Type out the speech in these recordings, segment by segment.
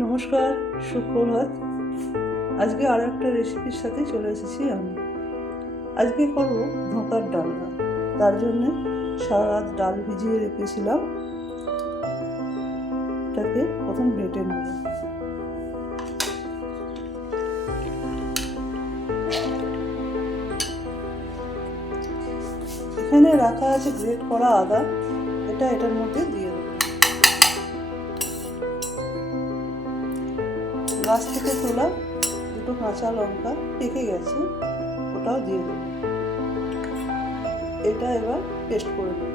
নমস্কার, সুপ্রভাত। আজকে আরও একটা রেসিপির সাথে চলে এসেছি আমি। আজকে করব ধোঁকার ডালনা। তার জন্যে সারা রাত ডাল ভিজিয়ে রেখেছিলাম। এটাকে প্রথম বেটে নেব। এখানে রাখা আছে গ্রেট করা আদা, এটার মধ্যে দিয়ে দেবো। গাছ থেকে তোলা দুটো কাঁচা লঙ্কা পেকে গেছে, ওটাও দিয়ে দেবো। এটা এবার পেস্ট করে নেব।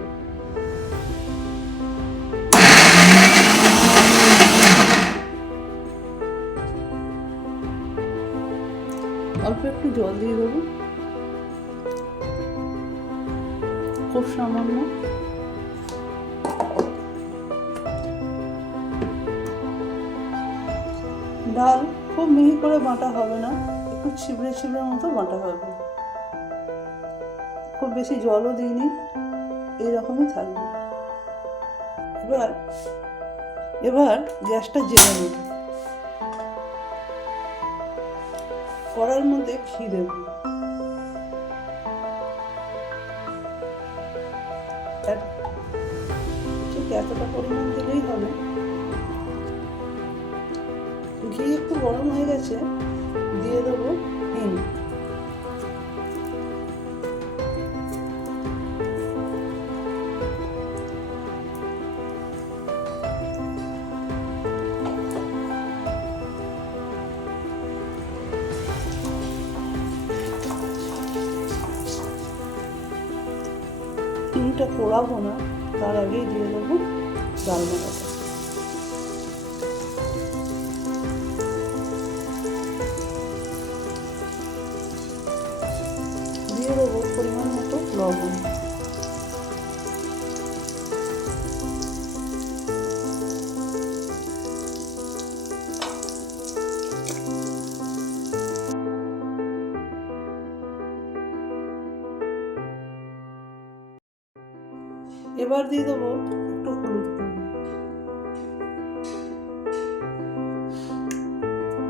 অল্প একটু জল দিয়ে দেবো, খুব সামান্য। ডাল খুব মিহি করে বাটা হবে না, একটু ছিবড়ে ছিবড়ে মতো বাটা হবে। খুব বেশি জলও দিইনি, এইরকমই থাকবে। এবার গ্যাসটা জ্বেলে নেব। কড়াইয়ের মধ্যে ঘি দেব। ঠিক এতটা পরিমাণ দিলেই হবে। ঘি একটু গরম হয়ে গেছে, দিয়ে দেবো হিং। হিংটা পোড়াবো না, তার আগেই দিয়ে দেবো ডাল বাটাটা। দিয়ে দেবো পরিমাণ মতো লবণ। এবার দিয়ে দেবো একটু হলুদ গুঁড়ো।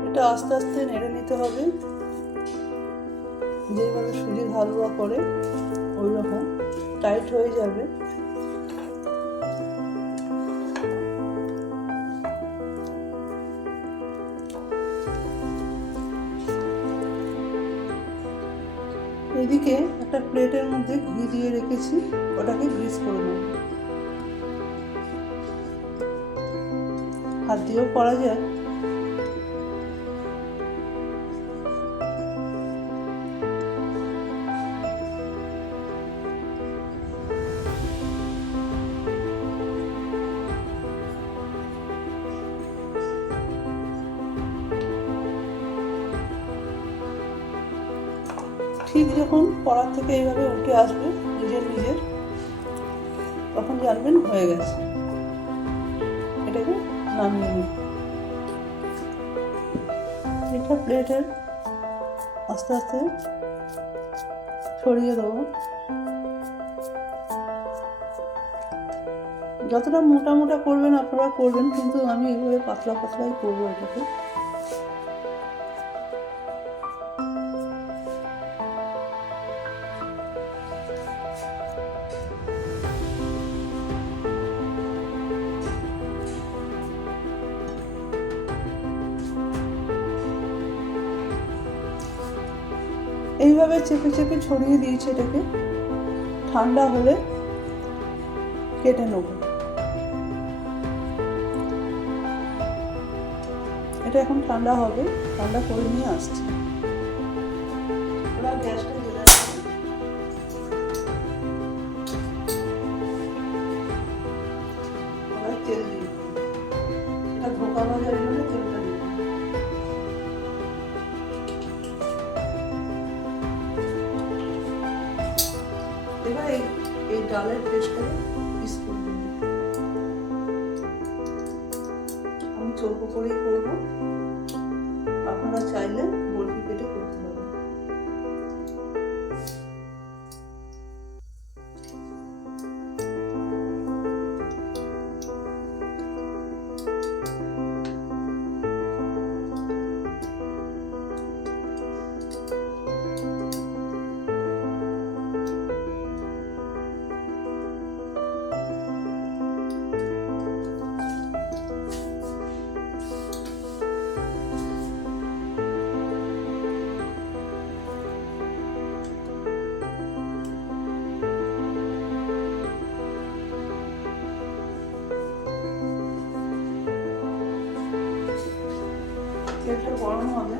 এটা আস্তে আস্তে নেড়ে নিতে হবে, যেভাবে সুজির হালুয়া করে ওই রকম টাইট হয়ে যাবে। এদিকে একটা প্লেটের মধ্যে ঘি দিয়ে রেখেছি, ওটাকে গ্রিস করে নেব। হাত দিয়েও করা যায়। ঠিক যখন কড়া থেকে এইভাবে উঠে আসবে নিজের, তখন জানবেন হয়ে গেছে। এটাকে নামিয়ে নিন। এটা প্লেটের আস্তে আস্তে ছড়িয়ে দেবো। যতটা মোটা মোটা করবেন আপনারা করবেন, কিন্তু আমি এইভাবে পাতলা পাতলাই করবো এটাকে। এইভাবে চেপে চেপে ছড়িয়ে দিয়েছি। এটাকে ঠান্ডা হলে কেটে নেব। এটা এখন ঠান্ডা হবে, ঠান্ডা করে নিয়ে আসছি। ওরা গ্যাসটা জ্বেলে তেল দিয়ে এটা ধোঁকা ভাজার জন্য তেলটা দিয়ে। এবার এই ডালের পেস্টটাকে পিস করে দেব। আমি চৌকো করেই করবো, আপনারা চাইলে বরফি কেটে করতে পারেন। তেলটা গরম হবে।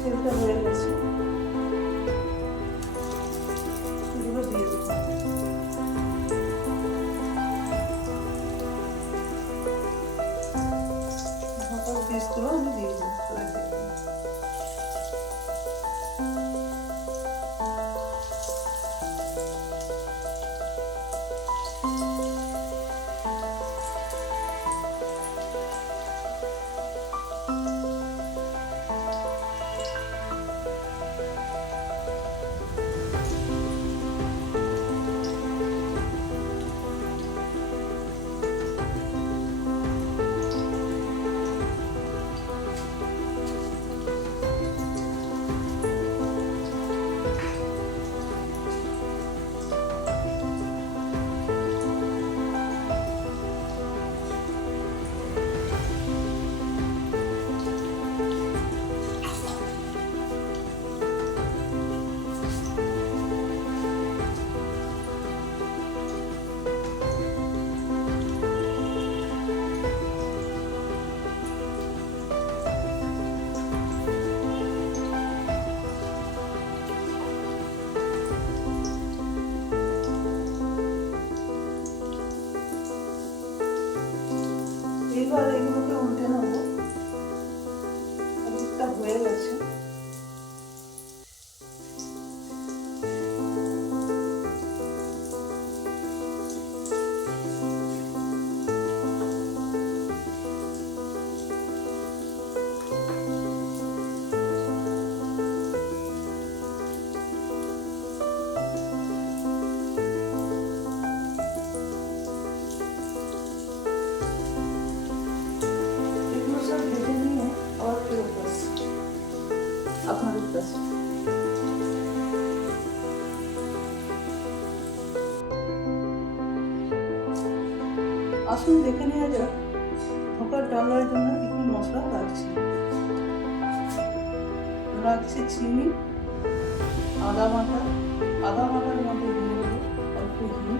তেলটা হয়ে গেছে, এগুলো দিয়ে দেবো। পিসগুলো আমি দিয়ে দেবো। এবার এগুলোকে উল্টে নেবো। একটা হয়ে গেছে। আপনাদের কাছে আসুন দেখে নেওয়া যাক ধোকার ডালনার জন্য কি কি মশলা রাখছি চিনি, আদা বাটার মধ্যে দিয়ে দেবো অল্প ঘি।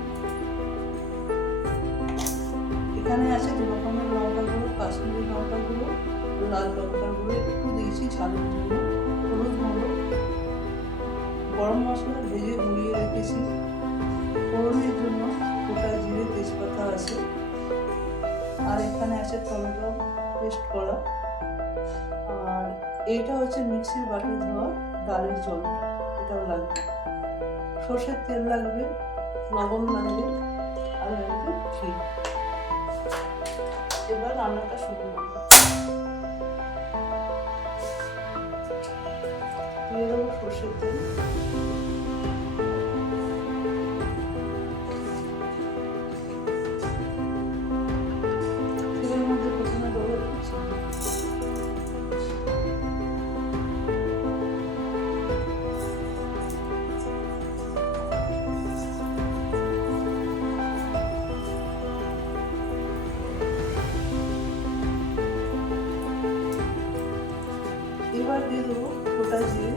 এখানে আছে 2 রকমের লঙ্কা গুঁড়ো, কাশ্মীরি লঙ্কা গুঁড়ো, লাল লঙ্কার গুঁড়ো একটু দিয়েছি ঝালের জন্য, হলুদ গুঁড়ো, গরম মশলা ভেজে গুঁড়িয়ে রেখেছি, ফোড়নের জন্য গোটা জিরে তেজপাতা আছে, আর এখানে আছে টমেটো পেস্ট করা, আর এইটা হচ্ছে মিক্সির বাটি ধোয়া ডালের জলটা, এটাও লাগবে, সর্ষের তেল লাগবে, লবণ লাগবে, আর লাগবে ঘি। এবার রান্নাটা শুরু করব। দিয়ে দেবো সর্ষের তেল, তেলের মধ্যে প্রথমে দেবো এবার দিয়ে দেবো গোটা জিরে,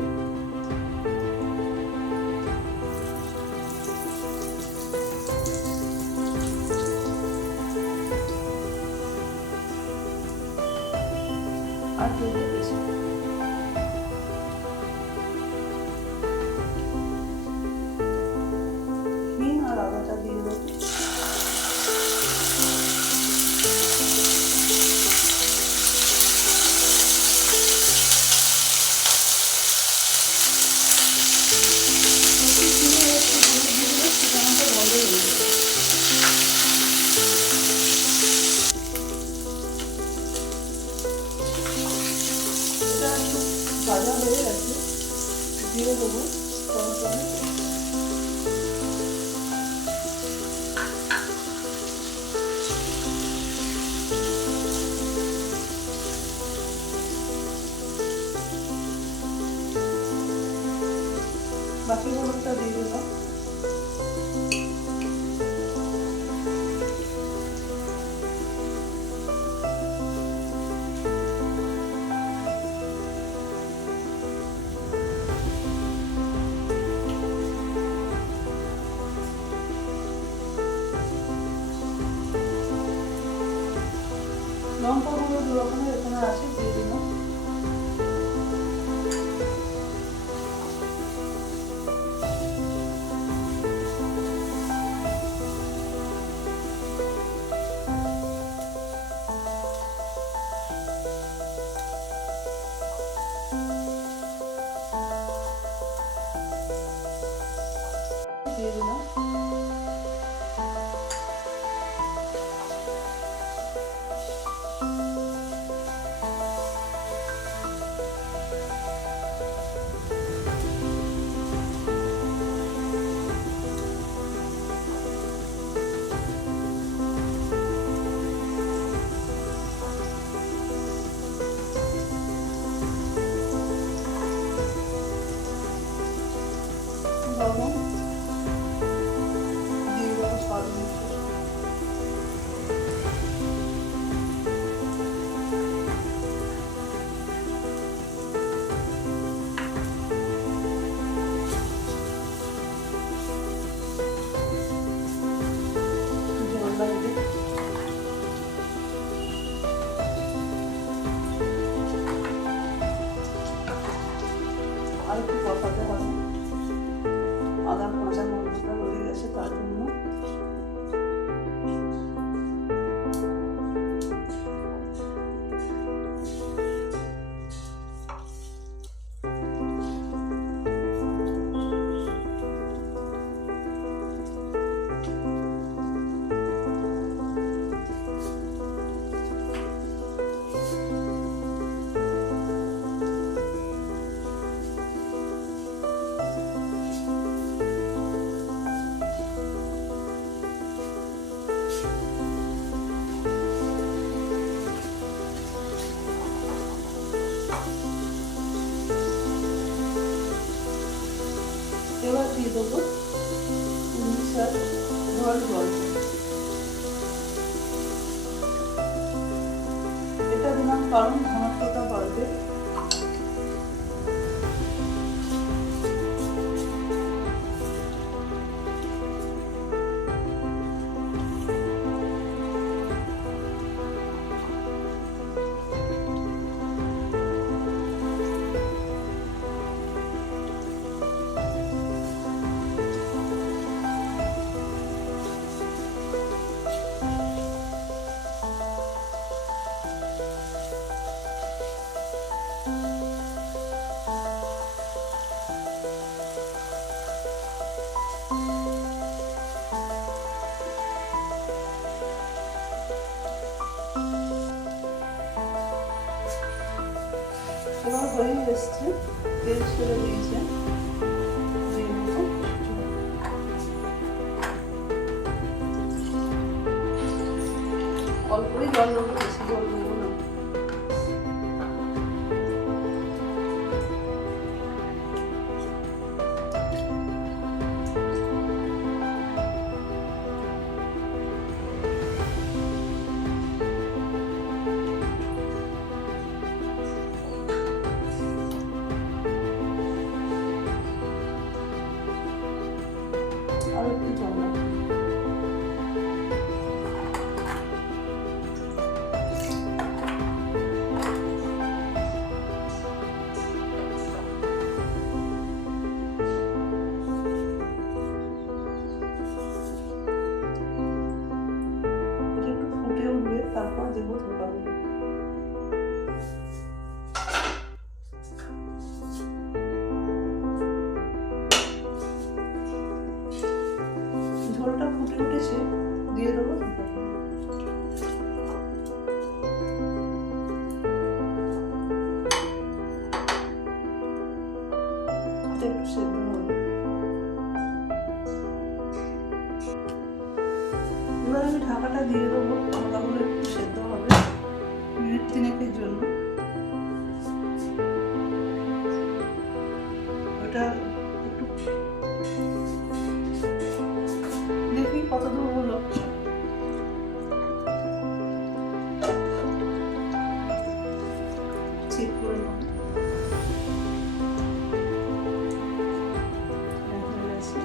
আর দেবো তেজপাতা। হিং আর আদাটা দিয়ে দেবো। ভাজা হয়ে গেছে, দিয়ে দেবো টমেটো, বাকি হলুদটা দিয়ে দিলাম, দু রকমের এখানে আছে, দিয়ে দিলাম। দিয়ে দিলাম। লবণ দিয়ে দেবো স্বাদ মতো। জল লাগবে। আর একটু কষাতে হবে, আদা কাঁচা মরিচটা হয়ে গেছে, তার জন্য এবার দিয়ে দেবো মিক্সার ধোয়ার জল। এটা দিলাম কারণ ঘনত্বটা বাড়বে। এবার হয়ে এসছে, তেল ছেড়ে দিয়েছে। দিয়ে দেবো অল্পই জল দেবো, বেশি জল দেবো না। আর একটু জল লাগবে। এটা একটু ফুটে উঠবে, তারপর দেবো ধোকাগুলো। ঝোলটা ফুটে উঠেছে, দিয়ে দেবো ধোকাগুলো। এটা একটু সেদ্ধ হবে। এবার আমি ঢাকাটা দিয়ে দেবো, ধোকাগুলো একটু সেদ্ধ হবে মিনিট 3-এর জন্য। ওটা একটু দেখি কত দূর হলো। চেক করে নেব। হয়ে গেছে।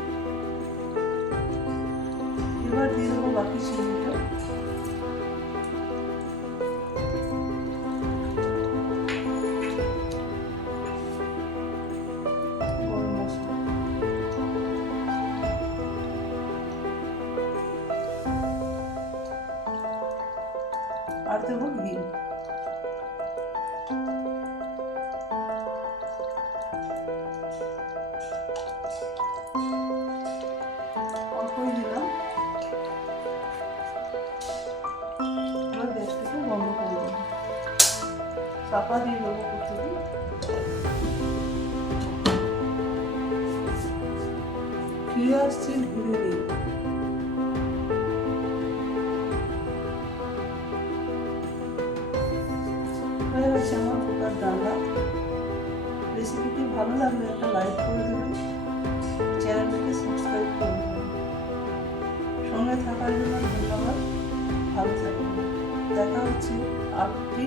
এবার দিয়ে দেবো বাকি চিনিটা। আর দেবো ঘি। অল্পই দিলাম। এবার গ্যাসটাকে বন্ধ করে দেবো, চাপা দিয়ে দেবো প্রথমে। ফিরে আসছি ধীরে ধীরে। হয়ে গেছে আমার ধোকার ডালনা। রেসিপিটি ভালো লাগলে একটা লাইক করে দেবেন, চ্যানেলটিকে সাবস্ক্রাইব করে দেবেন। সঙ্গে থাকার জন্য ধন্যবাদ। ভালো থাকবেন। দেখা হচ্ছে আরেকটি